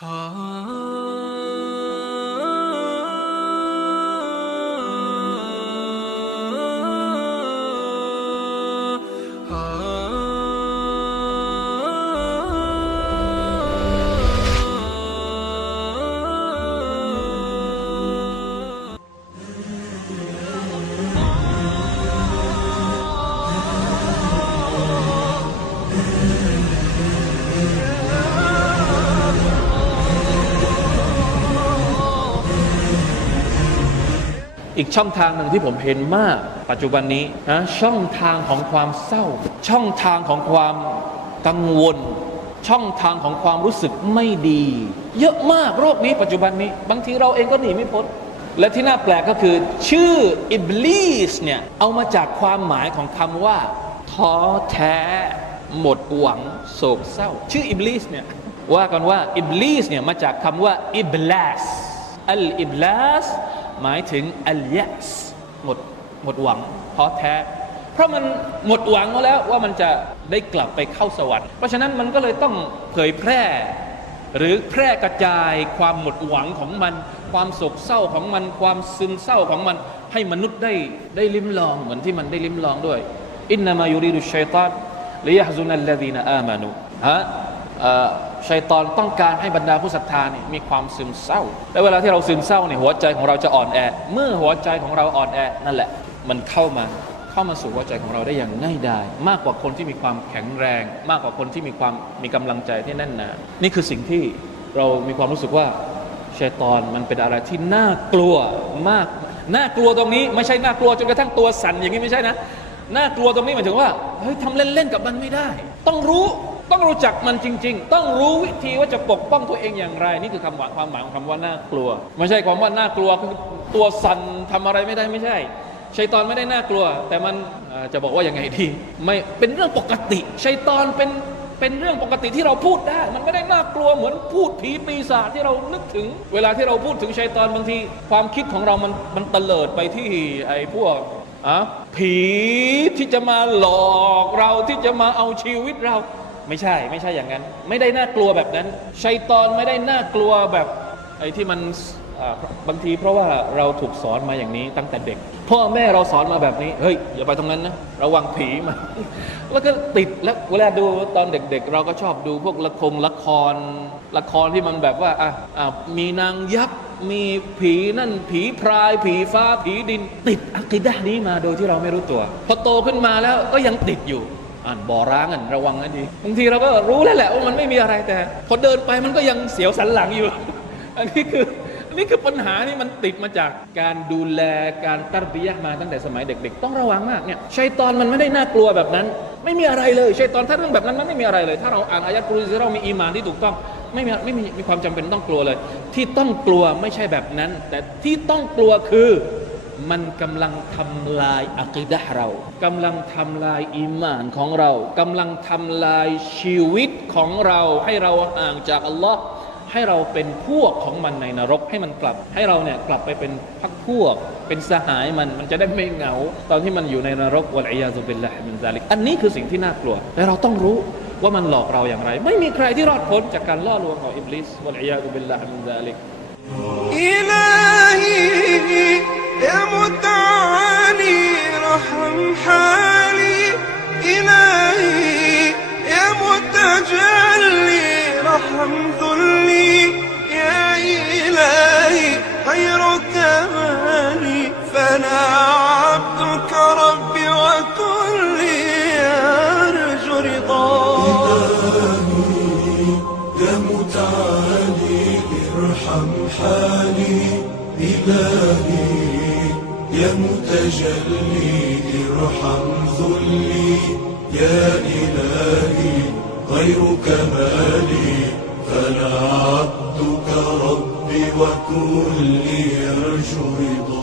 啊。 อีกช่องทางหนึ่งที่ผมเห็นมากปัจจุบันนี้นะช่องทางของความเศร้า ช่องทางของความกังวล ช่องทางของความรู้สึกไม่ดี เยอะมากโรคนี้ปัจจุบันนี้ บางทีเราเองก็หนีไม่พ้นและที่น่าแปลกก็คือ ชื่ออิบลิสเนี่ยเอามาจากความหมายของคำว่าท้อแท้ หมดหวังโศกเศร้า ชื่ออิบลิสเนี่ยว่ากันว่าอิบลิสเนี่ยมาจากคำว่าอิบลาสอัลอิบลาส หมายถึงอัลยะสหมดหมดหวังท้อแท้ เพราะมันหมดหวังมาแล้วว่ามันจะได้กลับไปเข้าสวรรค์เพราะฉะนั้นมันก็เลยต้องเผยแพร่ หรือแพร่กระจายความหมดหวังของมัน ความโศกเศร้าของมัน ความซึมเศร้าของมัน ให้มนุษย์ได้ได้ลิ้มลองเหมือนที่มันได้ลิ้มลองด้วยอินนามายูริดุชัยตานลิยะฮซุนัลลดีนอามานุฮะ ชัยตอนต้องการให้บรรดาผู้ศรัทธาเนี่ยมีความซึมเศร้า และเวลาที่เราซึมเศร้าเนี่ยหัวใจของเราจะอ่อนแอ เมื่อหัวใจของเราอ่อนแอนั่นแหละ มันเข้ามาเข้ามาสู่หัวใจของเราได้อย่างง่ายดายมากกว่าคนที่มีความแข็งแรง มากกว่าคนที่มีความมีกำลังใจที่แน่นหนานี่คือสิ่งที่เรามีความรู้สึกว่าชัยตอนมันเป็นอะไรที่น่ากลัวมากน่ากลัวตรงนี้ไม่ใช่น่ากลัวจนกระทั่งตัวสั่นอย่างนี้ไม่ใช่นะน่ากลัวตรงนี้หมายถึงว่าเฮ้ยทำเล่นๆกับมันไม่ได้ ต้องรู้ ต้องรู้จักมันจริง ๆ ต้องรู้วิธีว่าจะปกป้องตัวเองอย่างไร นี่คือคำหมาความหมายของคำว่าน่ากลัว ไม่ใช่ความว่าน่ากลัวคือตัวสั่นทำอะไรไม่ได้ไม่ใช่ชัยตอนไม่ได้น่ากลัว แต่มันจะบอกว่ายังไงดีไม่เป็นเรื่องปกติชัยตอนเป็นเป็นเรื่องปกติที่เราพูดได้ มันไม่ได้น่ากลัวเหมือนพูดผีปีศาจที่เรานึกถึง เวลาที่เราพูดถึงชัยตอนบางที ความคิดของเรามันมันเตลิดไปที่ไอ้พวกอะผีที่จะมาหลอกเราที่จะมาเอาชีวิตเรา ไม่ใช่ไม่ใช่อย่างนั้น ไม่ได้น่ากลัวแบบนั้น ชัยตอนไม่ได้น่ากลัวแบบไอ้ที่มันบางทีเพราะว่าเราถูกสอนมาอย่างนี้ตั้งแต่เด็ก พ่อแม่เราสอนมาแบบนี้ เฮ้ย อย่าไปตรงนั้นนะ ระวังผีมา แล้วก็ติดแล้วเวลาดูตอนเด็กๆ เราก็ชอบดูพวกละครละคร ละครที่มันแบบว่าอะอะมีนางยักษ์มีผีนั่นผีพราย ผีฟ้าผีดิน ติดอักิดะห์นี้มาโดยที่เราไม่รู้ตัว พอโตขึ้นมาแล้วก็ยังติดอยู่ อ่านบ่อร้างกันระวังให้ดีบางทีเราก็รู้แล้วแหละว่ามันไม่มีอะไรแต่ พอเดินไปมันก็ยังเสียวสันหลังอยู่ อันนี้คืออันนี้คือปัญหานี่มันติดมาจากการดูแลการตัรบียะมาตั้งแต่สมัยเด็ก ๆ ต้องระวังมากเนี่ยชัยตอนมันไม่ได้น่ากลัวแบบนั้น ไม่มีอะไรเลยชัยตอนถ้าเรื่องแบบนั้นมันไม่มีอะไรเลย ถ้าเราอ่านอายะห์กุรอานเรามีอีมานที่ถูกต้องไม่มีไม่มีมีความจำเป็นต้องกลัวเลย ที่ต้องกลัวไม่ใช่แบบนั้น แต่ที่ต้องกลัวคือ มันกำลังทำลายอักิดะเรากำลังทำลายอิมานของเรากำลังทำลายชีวิตของเราให้เราห่างจากอัลลอฮ์ให้เราเป็นพวกของมันในนรกให้มันกลับ ให้เราเนี่ยกลับไปเป็นพักพวก เป็นสหายมันมันจะได้ไม่เหงา ตอนที่มันอยู่ในนรกวะลัยยาซุบิลละมินซาลิกอันนี้คือสิ่งที่น่ากลัวและเราต้องรู้ว่ามันหลอกเราอย่างไร ไม่มีใครที่รอดพ้นจากการล่อลวงของอิบลิสวะลัยยาซุบิลละมินซาลิกอิลาฮี يا متعالي رحم حالي إلهي. يا متجلي رحم ذلي. يا إلهي خير كمالي. فأنا عبدك ربي وكلي أرجو رضاك يا متعالي ارحم حالي. إلهي يا متجلي ارحم ذلي يا إلهي غير كمالي فأنا عبدك ربي وكلي يرجو رضاك.